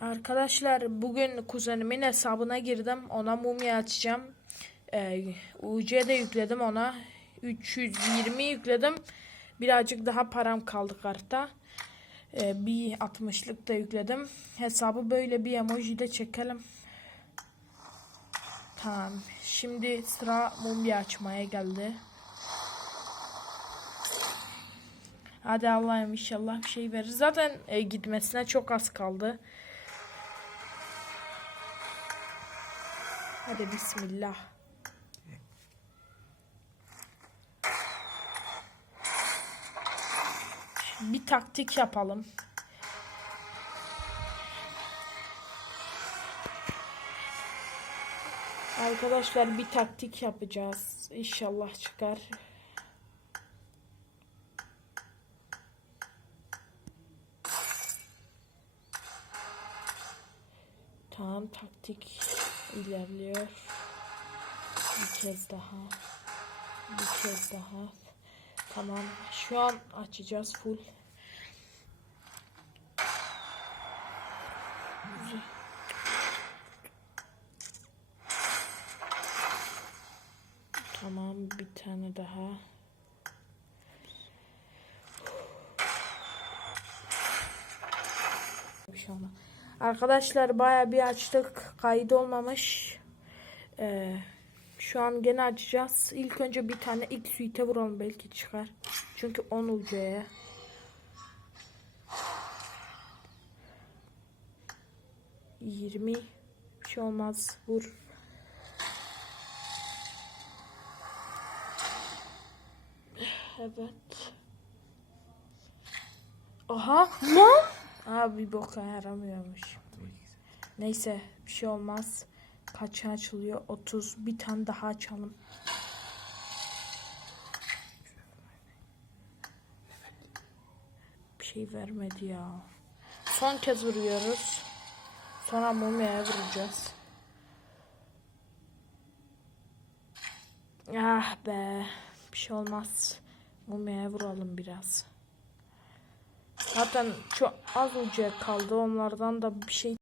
Arkadaşlar bugün kuzenimin hesabına girdim. Ona mumya açacağım. Ee, UC de yükledim ona. 320 yükledim. Birazcık daha param kaldı kartta. Ee, bir 60'lık da yükledim. Hesabı böyle bir emoji de çekelim. Tamam. Şimdi sıra mumya açmaya geldi. Hadi Allah'ım inşallah bir şey verir. Zaten e, gitmesine çok az kaldı. Hadi bismillah. Bir taktik yapalım. Arkadaşlar bir taktik yapacağız. İnşallah çıkar. Tamam taktik ilerliyor. Bir kez daha. Bir kez daha. Tamam. Şu an açacağız full. Tamam bir tane daha. Olmaz. Arkadaşlar baya bir açtık. Kayıt olmamış. Ee, şu an gene açacağız. İlk önce bir tane ilk suite vuralım belki çıkar. Çünkü 10 ucuya. Yirmi bir şey olmaz vur. Evet. Aha lan. Abi boka yaramıyormuş. Neyse bir şey olmaz. Kaç açılıyor? 30. Bir tane daha açalım. Bir şey vermedi ya. Son kez vuruyoruz. Sonra mumyaya vuracağız. Ah be. Bir şey olmaz. Mumyaya vuralım biraz. Zaten çok az ucuya kaldı. Onlardan da bir şey